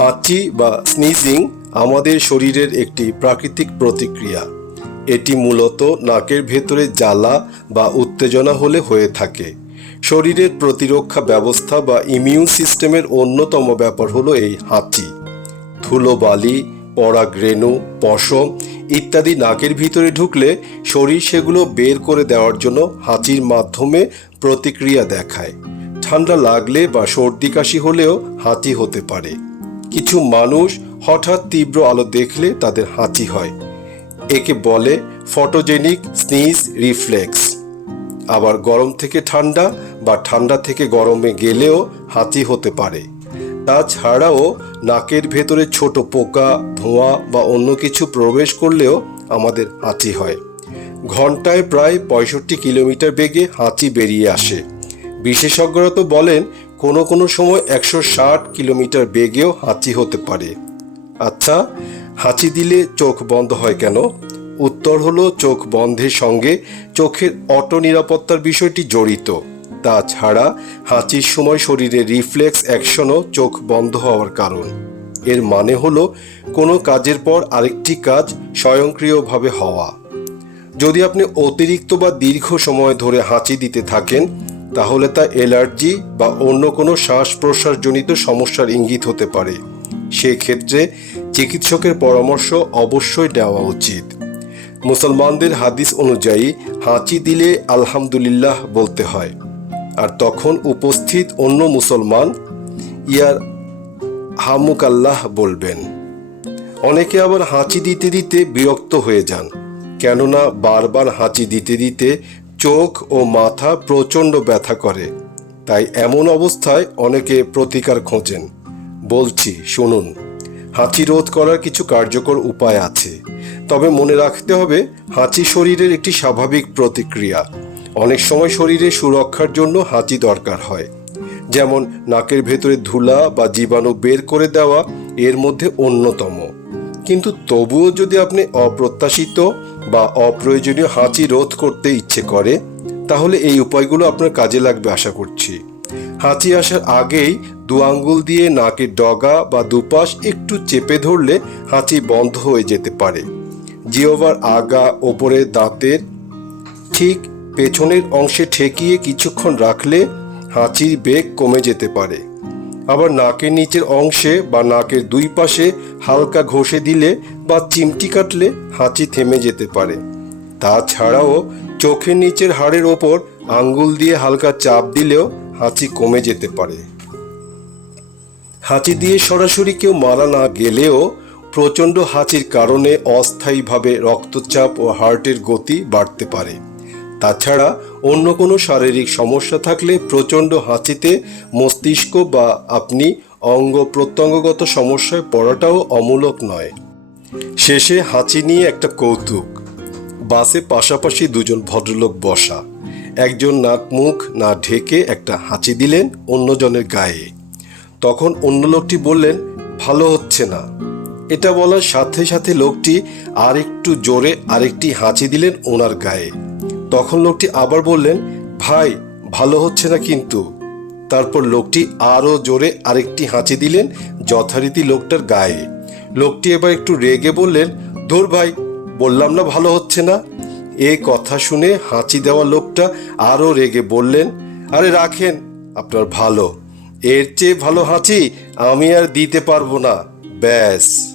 হাঁচি বা স্নিজিং আমাদের শরীরের একটি প্রাকৃতিক প্রতিক্রিয়া। এটি মূলত নাকের ভেতরে জ্বালা বা উত্তেজনা হলে হয়ে থাকে। শরীরের প্রতিরক্ষা ব্যবস্থা বা ইমিউন সিস্টেমের অন্যতম ব্যাপার হলো এই হাঁচি। ধুলোবালি পরাগ রেণু পশম ইত্যাদি নাকের ভিতরে ঢুকলে শরীর সেগুলো বের করে দেওয়ার জন্য হাঁচির মাধ্যমে প্রতিক্রিয়া দেখায়। ঠান্ডা লাগলে বা সর্দি কাশি হলেও হাঁচি হতে পারে। কিছু মানুষ হঠাৎ তীব্র আলো দেখলে তাদের হাঁচি হয়। একে বলে ফটোজেনিক স্নিজ রিফ্লেক্স। আবার গরম থেকে ঠান্ডা বা ঠান্ডা থেকে গরমে গেলেও হাঁচি হতে পারে। তাছাড়াও নাকের ভেতরে ছোট পোকা, ধোঁয়া বা অন্য কিছু প্রবেশ করলেও আমাদের হাঁচি হয়। ঘন্টায় প্রায় পঁয়ষট্টি কিলোমিটার বেগে হাঁচি বেরিয়ে আসে। বিশেষজ্ঞরা তো বলেন কোনো কোনো সময় একশো ষাট কিলোমিটার বেগেও হাঁচি হতে পারে। আচ্ছা হাঁচি দিলে চোখ বন্ধ হয় কেন? উত্তর হলো, চোখ বন্ধের সঙ্গে চোখের অটো নিরাপত্তার বিষয়টি জড়িত। তাছাড়া, হাঁচির সময় শরীরে রিফ্লেক্স অ্যাকশনও চোখ বন্ধ হওয়ার কারণ। এর মানে হলো, কোনো কাজের পর আরেকটি কাজ স্বয়ংক্রিয়ভাবে হওয়া। যদি আপনি অতিরিক্ত বা দীর্ঘ সময় ধরে হাঁচি দিতে থাকেন তাহলে তা অ্যালার্জি বা অন্য কোনো শ্বাস প্রশ্বাসজনিত সমস্যার ইঙ্গিত হতে পারে। সেক্ষেত্রে চিকিৎসকের পরামর্শ অবশ্যই নেওয়া উচিত। মুসলমানদের হাদিস অনুযায়ী, হাঁচি দিলে আলহামদুলিল্লাহ বলতে হয়। আর তখন উপস্থিত অন্য মুসলমান, ইয়ার হামুক আল্লাহ বলবেন। অনেকে আবার হাঁচি দিতে দিতে বিরক্ত হয়ে যান। কেননা বারবার হাঁচি দিতে দিতে চোখ ও মাথা প্রচণ্ড ব্যথা করে। তাই এমন অবস্থায় অনেকে প্রতিকার খোঁজেন। বলছি, শুনুন, হাঁচি রোধ করার কিছু কার্যকর উপায় আছে। তবে মনে রাখতে হবে, হাঁচি শরীরের একটি স্বাভাবিক প্রতিক্রিয়া। অনেক সময় শরীরে সুরক্ষার জন্য হাঁচি দরকার হয়। যেমন, নাকের ভেতরে ধুলা বা জীবাণু বের করে দেওয়া এর মধ্যে অন্যতম। কিন্তু তবুও যদি আপনি অপ্রত্যাশিত বা অপ্রয়োজনীয় হাঁচি রোধ করতে ইচ্ছে করে, তাহলে এই উপায়গুলো আপনার কাজে লাগবে আশা করছি। হাঁচি আসার আগেই দু আঙ্গুল দিয়ে নাকের ডগা বা দুপাশ একটু চেপে ধরলে হাঁচি বন্ধ হয়ে যেতে পারে। জিওভার আগা, ওপরে দাঁতের ঠিক পেছনের অংশে ঠেকিয়ে কিছুক্ষণ রাখলে হাঁচির বেগ কমে যেতে পারে। আবার নাকের নিচের অংশে বা নাকের দুই পাশে হালকা ঘষে দিলে বা চিমটি কাটলে হাঁচি থেমে যেতে পারে। তাছাড়াও চোখের নিচের হাড়ের ওপর আঙ্গুল দিয়ে হালকা চাপ দিলেও হাঁচি কমে যেতে পারে। হাঁচি দিয়ে সরাসরি কেউ মারা না গেলেও প্রচণ্ড হাঁচির কারণে অস্থায়ীভাবে রক্তচাপ ও হার্টের গতি বাড়তে পারে। তাছাড়া অন্য কোনো শারীরিক সমস্যা থাকলে প্রচণ্ড হাঁচিতে মস্তিষ্ক বা আপনি অঙ্গ প্রত্যঙ্গগত সমস্যায় পড়াটাও অমূলক নয়। শেষে হাঁচি নিয়ে একটা কৌতুক। বাসে পাশাপাশি দুজন ভদ্রলোক বসা। একজন নাক মুখ না ঢেকে একটা হাঁচি দিলেন অন্যজনের গায়ে। তখন অন্য লোকটি বললেন, ভালো হচ্ছে না। এটা বলার সাথে সাথে লোকটি আরেকটু জোরে আরেকটি হাঁচি দিলেন ওনার গায়ে। তখন লোকটি আবার বললেন, ভাই, ভালো হচ্ছে না কিন্তু। তারপর লোকটি আরও জোরে আরেকটি হাঁচি দিলেন যথারীতি লোকটার গায়ে। লোকটি এবার একটু রেগে বললেন, ধুর ভাই, বললাম না ভালো হচ্ছে না? এ কথা শুনে হাঁচি দেওয়া লোকটা আরও রেগে বললেন, আরে রাখেন, আপনার ভালো। এর চেয়ে ভালো হাঁচি আমি আর দিতে পারব না। ব্যাস।